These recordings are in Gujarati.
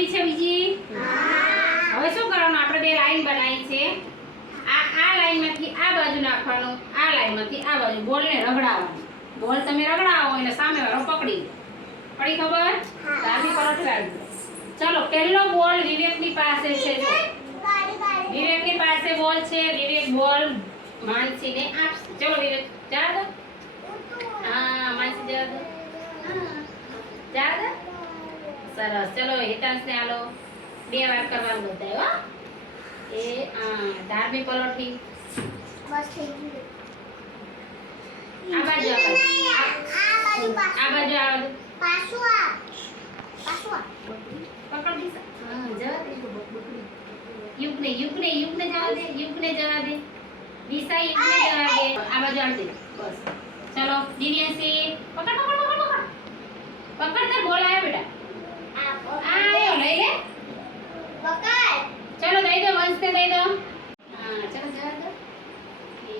કરવી છે બીજી? હવે શું કરવાનું? આપણે બે લાઈન બનાવી છે. આ લાઈનમાંથી આ બાજુ નાખવાનું, આ લાઈનમાંથી આ બાજુ. બોલને રગડાવવાનું. બોલ તમે રગડાવો એટલે સામેવાળો પકડી. પડી ખબર? ડાબી પલટવાડી દો. ચલો પહેલો બોલ વિવેકની પાસે છે. જો વિવેકની પાસે બોલ છે. વિવેક બોલ માનસીને આપશે. ચલો વિવેક જા દો. હા માનસી જા દો. જા દો. સરસ. ચલો હિતાંશને આલો. 2 વાર કરવાનું બધાય હો. એ ડાબી પલટી. બસ થઈ ગયું. આ બાજુ આ બાજુ આ બાજુ. પાછું આ. પકડ દીસા. હા જવા દે. યુગને જવા દે. યુગને જવા દે. દિશા યુગને જવા દે. આ બાજુ આલ દે. બસ. ચલો દિવ્યાંશી પકડ. પકડ તાર બોલ આવ્યો બેટા. આયો લઈ લે. પકડ. ચલો દઈ દો વંશને દઈ દો. હા ચલો જવા દો. એ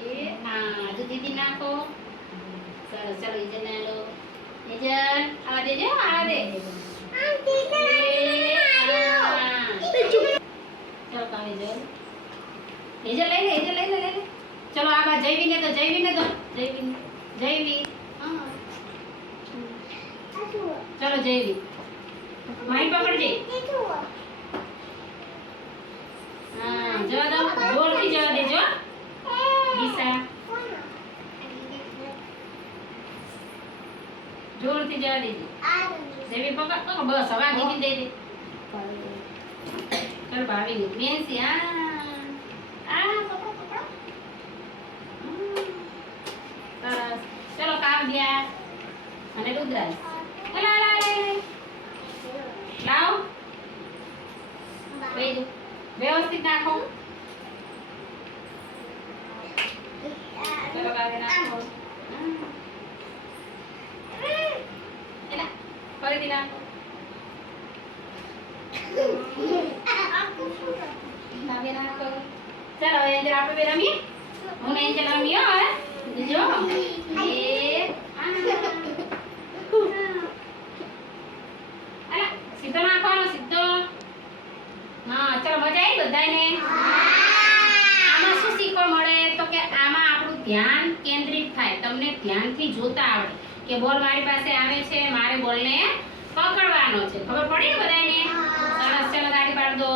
જો દીદી નાખો. સરસ. ચલો ઇજન આલો. ઇજન આવા દેજો. આવા દે. ચલો કાવી જો. ઇજન લઈ લે. ચલો આ બા જયવીને દો. જયવી. હા. ચલો જયવી. માઈ પકડજે. હા જવા દો. જોરથી જવા દેજો. દિશા જોરથી જવા દેજો. દેવી પકડ. બસ હવે દીદી દે દે. ચલ ભાવી મેંસી પકડો. સરસ. ચલો કાવ્યા અને રુદ્રાજ. લાવ. વ્યવસ્થિત નાખો. ચલો કાવ્ય નાખો. ફરીથી નાખો. કાવ્ય નાખો. ચાલો હવે એન્જલ આપણે બે રમીએ. હું ને એન્જલ રમીએ હવે. જો સીધો નાખવાનો. સીધો. હા ચલો મજા આવી બધાને? આમાં શું શીખવા મળે તો કે આમાં આપણું ધ્યાન કેન્દ્રિત થાય. તમને ધ્યાનથી જોતા આવડે કે બોલ મારી પાસે આવે છે, મારે બોલને પકડવાનો છે. ખબર પડી ને બધાને? સરસ. ચલો તાળી પાડ દો.